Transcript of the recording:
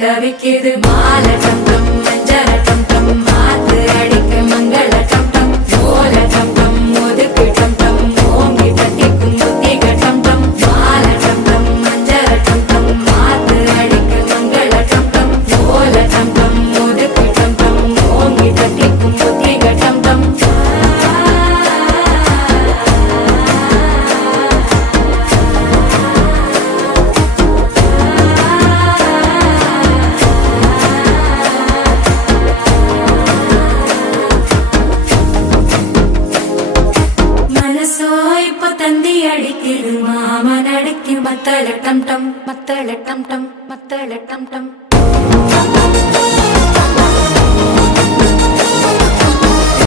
தவிக்குது மால டம் டம் மஞ்சள டம் டம் மாத்து அடிக்க மங்கள டம் டம் ஓல டம் டம் ஒதுக்கு டம் டம் ஓங்கி தட்டிக்கும் புத்திக டம் டம் மால டம் டம் மஞ்சள டம் டம் மாத்து அடிக்க மங்கள டம் டம் ஓல டம் டம் ஒதுக்கு டம் டம் ஓங்கி தட்டிக்கும் புத்திக டம் டம் தந்தி அடிக்குது மாமன் அடிக்கு மத்தள டம் டம் மத்தள டம் டம் மத்தள டம் டம்